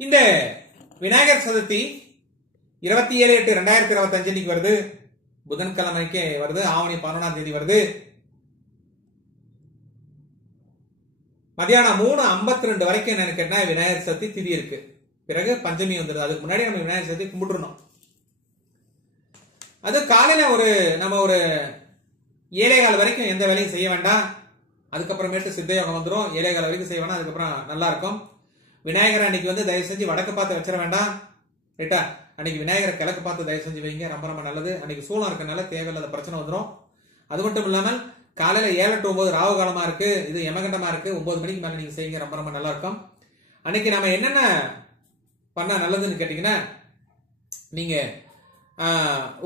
இந்த விநாயகர் சதுர்த்தி 27/8/2025 வருது. புதன்கிழமைக்கு வருது. ஆவணி 11ஆம் தேதி வருது. மதியானம் 3:52 வரைக்கும் என்னன்னு கேட்டா விநாயகர் சதுர்த்தி திதி இருக்கு. பிறகு பஞ்சமி வந்துடுது. அதுக்கு முன்னாடி நம்ம விநாயகர் சதுர்த்தி கும்பிட்டுறணும். அது காலையில நம்ம ஒரு 7:15 வரைக்கும் எந்த வேலையும் செய்ய வேண்டாம். அதுக்கப்புறமேட்டு சித்தயோகம் வந்துடும். 7:15 வரைக்கும் செய்ய வேண்டாம். அதுக்கப்புறம் நல்லா இருக்கும். விநாயகர் அன்னைக்கு தயவு செஞ்சு வடக்கு பார்த்து வச்சிட வேண்டாம். ரைட்டா? அன்னைக்கு விநாயகரை கிழக்கு பார்த்து தயவு செஞ்சு வைங்க. ரொம்ப ரொம்ப நல்லது. அன்னைக்கு சூழம் இருக்கனால தேவையில்லாத பிரச்சனை வந்துடும். அது மட்டும் இல்லாமல் காலையில 7 to 9 ராவு காலமா இருக்கு. இது யமகண்டமா இருக்கு. 9 மணிக்கு மேல நீங்க செய்யுங்க. ரொம்ப ரொம்ப நல்லா இருக்கும். அன்னைக்கு நாம என்னென்ன பண்ணா நல்லதுன்னு கேட்டீங்கன்னா, நீங்க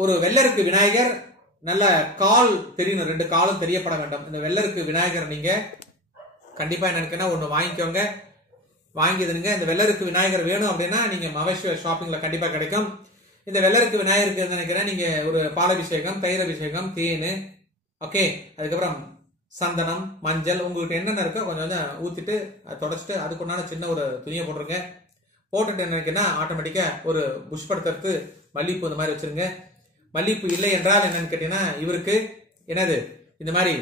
ஒரு வெள்ளருக்கு விநாயகர் நல்ல கால் தெரியணும். 2 காலும் தெரியப்பட வேண்டும். இந்த வெள்ளருக்கு விநாயகர் நீங்க கண்டிப்பா நினைக்கணும் ஒண்ணு வாங்கிக்கோங்க. வாங்கிதுங்க. இந்த வெள்ளருக்கு விநாயகர் வேணும் அப்படின்னா நீங்க மகேஸ்வர ஷாப்பிங்ல கண்டிப்பா கிடைக்கும். இந்த வெள்ளருக்கு விநாயகருக்கு நினைக்கிறேன் நீங்க ஒரு பாலாபிஷேகம், தயிர் அபிஷேகம், தேனு, ஓகே, அதுக்கப்புறம் சந்தனம், மஞ்சள், உங்ககிட்ட என்னென்ன இருக்கோ கொஞ்சம் கொஞ்சம் ஊத்திட்டு தொடச்சிட்டு அதுக்குண்டான சின்ன ஒரு துணியை போட்டுருங்க. போட்டுட்டு என்ன ஆட்டோமேட்டிக்கா ஒரு புஷ்படுத்து மல்லிப்பூ இந்த மாதிரி வச்சிருங்க. மல்லிப்பூ இல்லை என்றால் என்னன்னு கேட்டீங்கன்னா இவருக்கு என்னது இந்த மாதிரி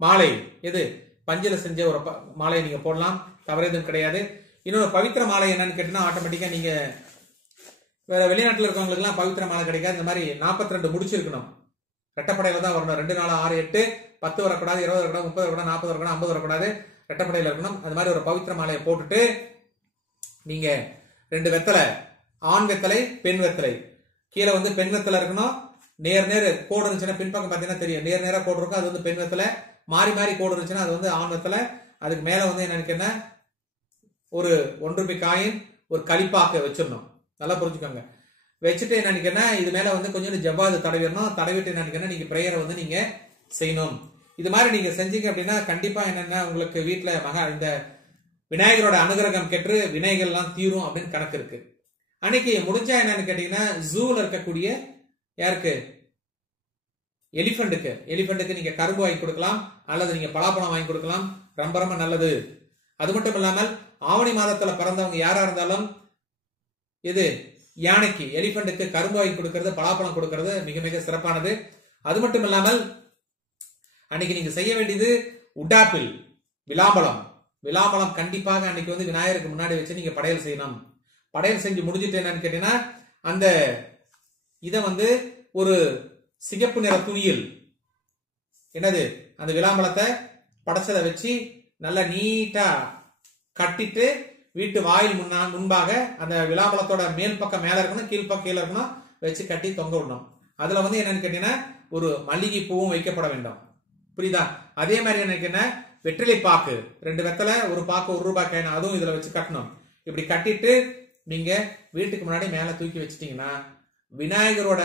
மாலை எது பஞ்சில செஞ்ச ஒரு மாலையை நீங்க போடலாம். தவறு எதுவும் கிடையாது. இன்னொரு பவித்திர மாலை என்னன்னு கேட்டீங்கன்னா ஆட்டோமேட்டிக்கா நீங்க வேற வெளிநாட்டுல இருக்கவங்களுக்கு எல்லாம் பவித்திர மாலை கிடைக்காது. இந்த மாதிரி 42 முடிச்சிருக்கணும். ரெட்டப்படையில தான் வரணும். 2 4 6 8 10 வரக்கூடாது, 20 வரக்கூடாது, 30 வரக்கூடாது, 40 வரக்கூடாது, 50 வரக்கூடாது. ரெட்டப்படையில இருக்கணும். அது மாதிரி ஒரு பவித்திர மாலையை போட்டுட்டு நீங்க 2 வெத்தலை, ஆண் வெத்தலை, பெண் வெத்தலை. கீழே பெண் வெத்தலை இருக்கணும். நேர் கோடு இருந்துச்சுன்னா பின்பக்கம் பாத்தீங்கன்னா தெரியும். நேரா கோடு இருக்கும். அது பெண் வெத்தலை. மாறி மாறி கோடு இருந்துச்சுன்னா அது ஆண் வெத்தலை. அதுக்கு மேல என்னன்னு ஒரு 1 ரூபாய் காயின், ஒரு களிப்பாக்க வச்சிடணும். நல்லா புரிஞ்சுக்கோங்க. வச்சுட்டு என்னன்னு இது மேல கொஞ்சம் ஜவ்வாது தடவிடணும். தடவிட்டு என்னன்னு நீங்க பிரேயரை நீங்க செய்யணும். இது மாதிரி நீங்க செஞ்சீங்க அப்படின்னா கண்டிப்பா என்னன்னா உங்களுக்கு வீட்டுல இந்த விநாயகரோட அனுகிரகம் கெட்டு விநாயகர் எல்லாம் தீரும் அப்படின்னு கணக்கு இருக்கு. அன்னைக்கு முடிஞ்சா என்னன்னு கேட்டீங்கன்னா ஜூல இருக்கக்கூடிய யாருக்கு எலிபென்ட்டுக்கு நீங்க கரும்பு வாங்கி கொடுக்கலாம், அல்லது நீங்க பலாப்பழம் வாங்கி கொடுக்கலாம். ரொம்ப ரொம்ப நல்லது. அது மட்டும் இல்லாமல் ஆவணி மாதத்துல பிறந்தவங்க யாரா இருந்தாலும் இது யானைக்கு எலிபென்ட்டுக்கு கரும்பு வாங்கி கொடுக்கறது, பலாப்பழம் கொடுக்கறது மிக மிக சிறப்பானது. அது மட்டும் இல்லாமல் அன்னைக்கு நீங்க செய்ய வேண்டியது உட்டாப்பில் விளாம்பழம் கண்டிப்பாக அன்னைக்கு விநாயகருக்கு முன்னாடி வச்சு நீங்க படையல் செய்யணும். படையல் செஞ்சு முடிஞ்சிட்டு என்னன்னு கேட்டீங்கன்னா அந்த இத ஒரு சிகப்பு நிற துணியில் என்னது அந்த விளாம்பழத்தை படைச்சதை வச்சு நல்லா நீட்டா கட்டிட்டு வீட்டு வாயில் முன்பாக அந்த விளாம்பழத்தோட மேல் பக்கம் மேல இருக்கணும், கீழ்பக்கம் கீழே இருக்கணும் வச்சு கட்டி தொங்க விடணும். அதுல என்னன்னு கேட்டீங்கன்னா ஒரு மல்லிகை பூவும் வைக்கப்பட வேண்டும். புரியுதா? அதே மாதிரி என்ன வெற்றிலை பாக்கு 2 வெத்தலை, ஒரு பாக்கு 1 ரூபாய் காயின் அதுவும் இதுல வச்சு கட்டணும். இப்படி கட்டிட்டு நீங்க வீட்டுக்கு முன்னாடி மேல தூக்கி வச்சிட்டீங்கன்னா விநாயகரோட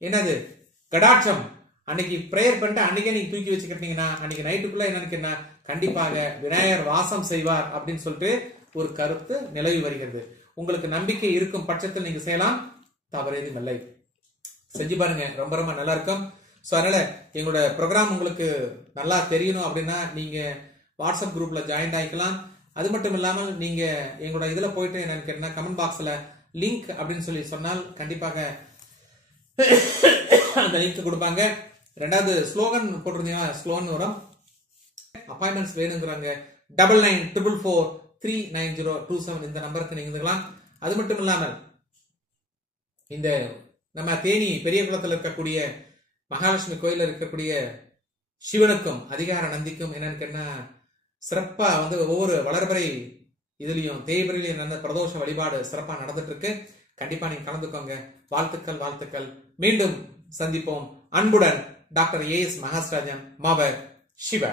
என்னது கடாட்சம் அன்னைக்கு பிரேயர் பண்ணிட்டு அன்னைக்கே நீங்க தூக்கி வச்சு கட்டினீங்கன்னா அன்னைக்கு நைட்டுக்குள்ள என்னன்னு கண்டிப்பாக விநாயகர் வாசம் செய்வார் அப்படின்னு சொல்லிட்டு ஒரு கருத்து நிலவி வருகிறது. உங்களுக்கு நம்பிக்கை இருக்கும் பட்சத்தில் நீங்க செய்யலாம். தவறு எதுவும் இல்லை. செஞ்சு பாருங்க. ரொம்ப ரொம்ப நல்லா இருக்கும். சோ அதனால எங்களோட ப்ரோக்ராம் உங்களுக்கு நல்லா தெரியணும் அப்படின்னா நீங்க வாட்ஸ்அப் குரூப்ல ஜாயின் ஆகிக்கலாம். அது மட்டும் இல்லாமல் நீங்க எங்களோட இதுல போயிட்டு என்னன்னு கேட்டீங்கன்னா கமெண்ட் பாக்ஸ்ல லிங்க் அப்படின்னு சொல்லி சொன்னால் கண்டிப்பாக அந்த லிங்க் கொடுப்பாங்க. 2வது ஸ்லோகன் போட்டிருந்தீங்கன்னா ஸ்லோகன் வரும். அப்பாயின்மெண்ட்ஸ் வேணுங்கிறாங்க 9944439027 இந்த நம்பருக்கு நீங்க இருக்கலாம். அது மட்டும் இல்லாமல் இந்த நம்ம தேனி பெரிய குளத்தில் இருக்கக்கூடிய மகாலட்சுமி கோயில இருக்கக்கூடிய சிவனுக்கும் அதிகார நந்திக்கும் என்னன்னு கேட்டா சிறப்பா ஒவ்வொரு வளர்பறை இதுலயும் தேய்பிரையிலையும் நல்ல பிரதோஷ வழிபாடு சிறப்பா நடந்துட்டு இருக்கு. கண்டிப்பா நீங்க கலந்துக்கோங்க. வாழ்த்துக்கள். மீண்டும் சந்திப்போம். அன்புடன் டாக்டர் AS மகாஸ்ராஜன் மாவர் சிவ.